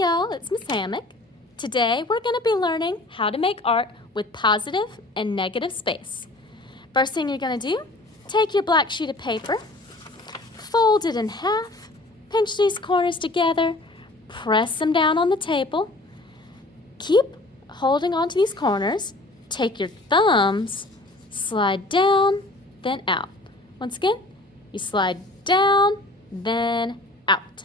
Hi y'all, it's Miss Hammock. Today we're going to be learning how to make art with positive and negative space. First thing you're going to do, take your black sheet of paper, fold it in half, pinch these corners together, press them down on the table. Keep holding onto these corners. Take your thumbs, slide down, then out. Once again, you slide down, then out.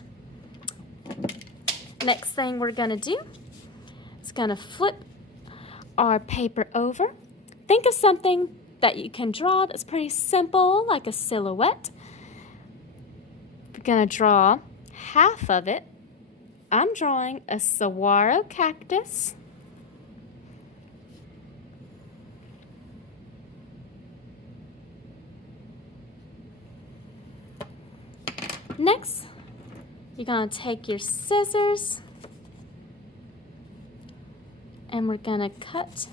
Next thing we're going to do is going to flip our paper over. Think of something that you can draw that's pretty simple, like a silhouette. We're going to draw half of it. I'm drawing a saguaro cactus. Next, you're going to take your scissors and we're going to cut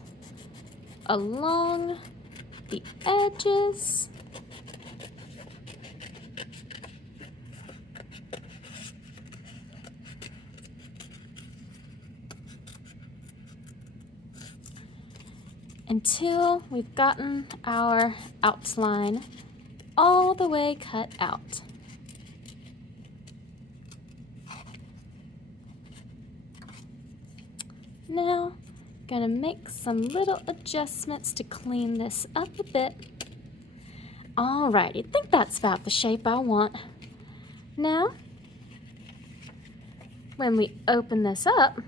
along the edges. Until we've gotten our outline all the way cut out. Now, gonna make some little adjustments to clean this up a bit. Alrighty, I think that's about the shape I want. Now, when we open this up,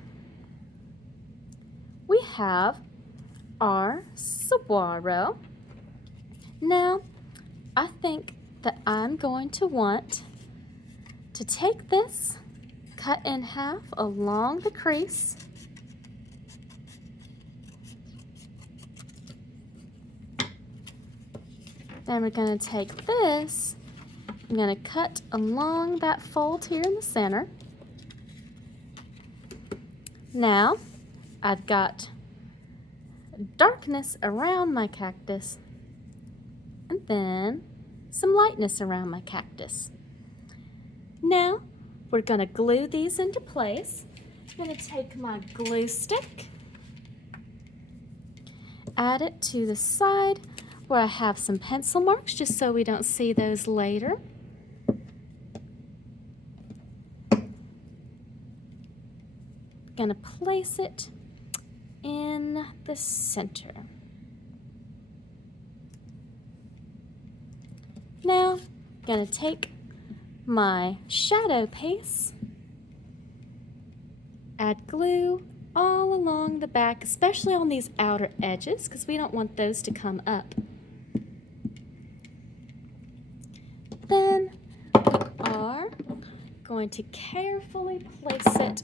we have our saguaro. Now, I think that I'm going to want to take this, cut in half along the crease. Then we're going to take this, I'm going to cut along that fold here in the center. Now, I've got darkness around my cactus and then some lightness around my cactus. Now, we're going to glue these into place. I'm going to take my glue stick, add it to the side where I have some pencil marks just so we don't see those later. Going to place it in the center. Now, going to take my shadow paste, add glue all along the back, especially on these outer edges because we don't want those to come up. Then we are going to carefully place it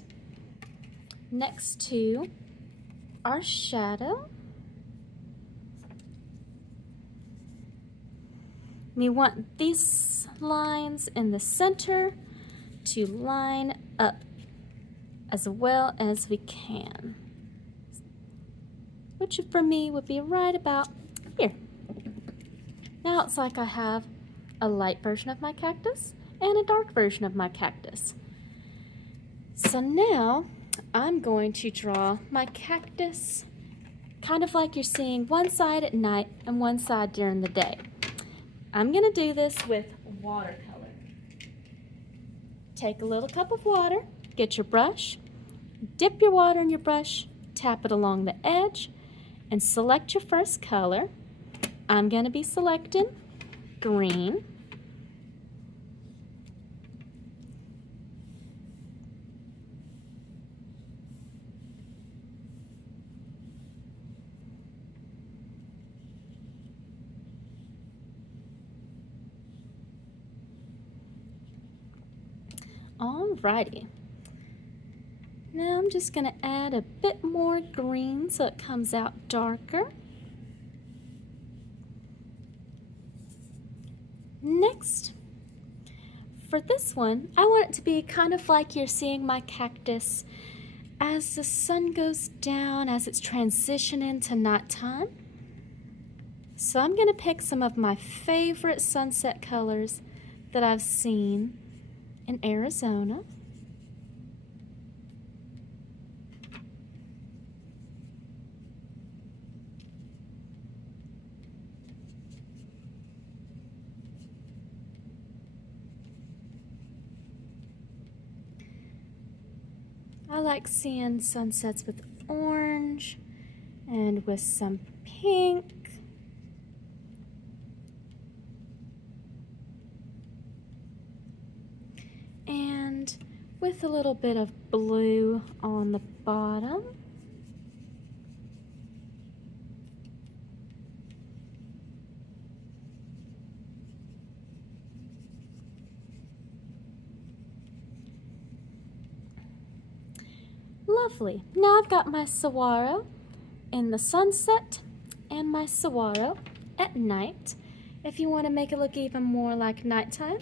next to our shadow. We want these lines in the center to line up as well as we can, which for me would be right about here. Now it's like I have a light version of my cactus and a dark version of my cactus. So now I'm going to draw my cactus kind of like you're seeing one side at night and one side during the day. I'm going to do this with watercolor. Take a little cup of water, get your brush, dip your water in your brush, tap it along the edge, and select your first color. I'm going to be selecting green. Alrighty. Now I'm just going to add a bit more green so it comes out darker. Next, for this one, I want it to be kind of like you're seeing my cactus as the sun goes down, as it's transitioning to nighttime. So I'm going to pick some of my favorite sunset colors that I've seen in Arizona. I like seeing sunsets with orange and with some pink. And with a little bit of blue on the bottom. Lovely. Now I've got my saguaro in the sunset and my saguaro at night. If you want to make it look even more like nighttime,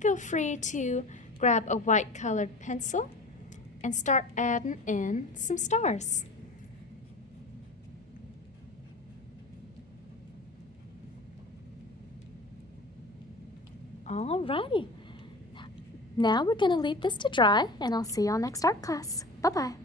feel free to grab a white colored pencil and start adding in some stars. Alrighty. Now we're going to leave this to dry, and I'll see y'all next art class. Bye-bye.